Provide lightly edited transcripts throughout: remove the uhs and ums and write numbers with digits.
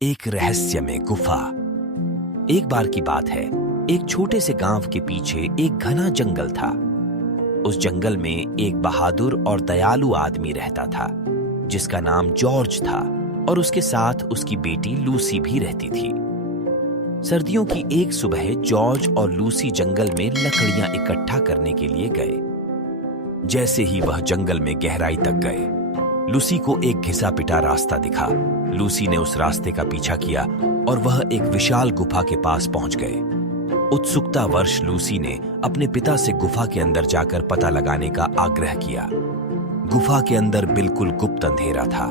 एक रहस्य में गुफा। एक बार की बात है, एक छोटे से गांव के पीछे एक घना जंगल था। उस जंगल में एक बहादुर और दयालु आदमी रहता था जिसका नाम जॉर्ज था, और उसके साथ उसकी बेटी लूसी भी रहती थी। सर्दियों की एक सुबह जॉर्ज और लूसी जंगल में लकड़ियां इकट्ठा करने के लिए गए। जैसे ही वह जंगल में गहराई तक गए, लूसी को एक घिसा पिटा रास्ता दिखा। लूसी ने उस रास्ते का पीछा किया और वह एक विशाल गुफा के पास पहुंच गए। उत्सुकतावश लूसी ने अपने पिता से गुफा के अंदर जाकर पता लगाने का आग्रह किया। गुफा के अंदर बिल्कुल गुप्त अंधेरा था।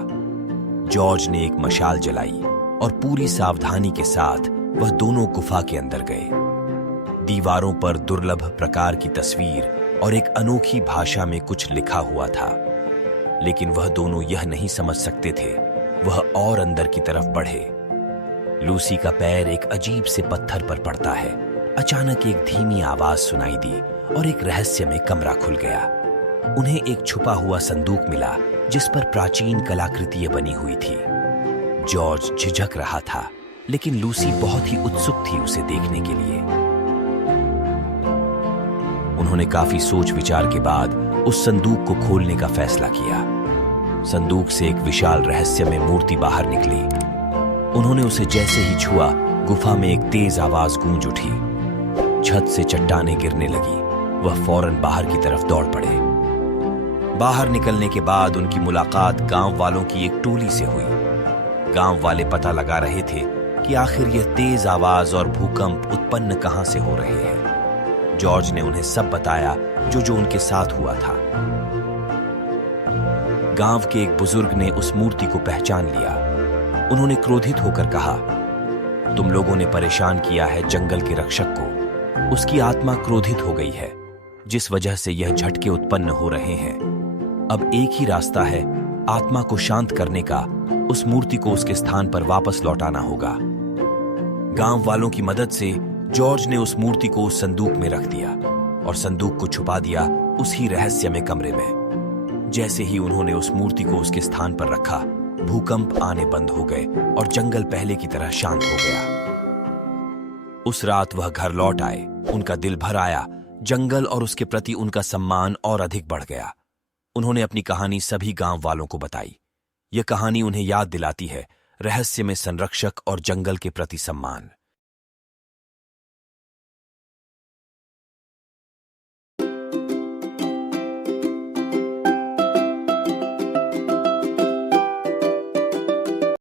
जॉर्ज ने एक मशाल जलाई और पूरी सावधानी के साथ वह दोनों गुफा के अंदर गए। दीवारों पर दुर्लभ प्रकार की तस्वीर और एक अनोखी भाषा में कुछ लिखा हुआ था, लेकिन वह दोनों यह नहीं समझ सकते थे। वह और अंदर की तरफ बढ़े। लूसी का पैर एक अजीब से पत्थर पर पड़ता है। अचानक एक धीमी आवाज सुनाई दी और एक रहस्यमय कमरा खुल गया। उन्हें एक छुपा हुआ संदूक मिला जिस पर प्राचीन कलाकृतियां बनी हुई थी। जॉर्ज झिझक रहा था, लेकिन लूसी बहुत ही उत्सुक थी उसे देखने के लिए। उन्होंने काफी सोच विचार के बाद उस संदूक को खोलने का फैसला किया। संदूक से एक विशाल रहस्यमय मूर्ति बाहर निकली। उन्होंने उसे जैसे ही छुआ, गुफा में एक तेज आवाज गूंज उठी। छत से चट्टानें गिरने लगी। वह फौरन बाहर की तरफ दौड़ पड़े। बाहर निकलने के बाद उनकी मुलाकात गांव वालों की एक टोली से हुई। गांव वाले पता लगा रहे थे कि आखिर यह तेज आवाज और भूकंप उत्पन्न कहां से हो रहे हैं। जॉर्ज ने उन्हें सब बताया जो उनके साथ हुआ था। गांव के एक बुजुर्ग ने उस मूर्ति को पहचान लिया। उन्होंने क्रोधित होकर कहा, तुम लोगों ने परेशान किया है जंगल के रक्षक को। उसकी आत्मा क्रोधित हो गई है, जिस वजह से यह झटके उत्पन्न हो रहे हैं। अब एक ही रास्ता है, आत्मा को शांत करने का। उस मूर्ति को उसके स्थान पर वापस लौटाना होगा। गांव वालों की मदद से जॉर्ज ने उस मूर्ति को उस संदूक में रख दिया और संदूक को छुपा दिया उसी रहस्यमय कमरे में। जैसे ही उन्होंने उस मूर्ति को उसके स्थान पर रखा, भूकंप आने बंद हो गए और जंगल पहले की तरह शांत हो गया। उस रात वह घर लौट आए। उनका दिल भर आया। जंगल और उसके प्रति उनका सम्मान और अधिक बढ़ गया। उन्होंने अपनी कहानी सभी गांव वालों को बताई। यह कहानी उन्हें याद दिलाती है रहस्य में संरक्षक और जंगल के प्रति सम्मान।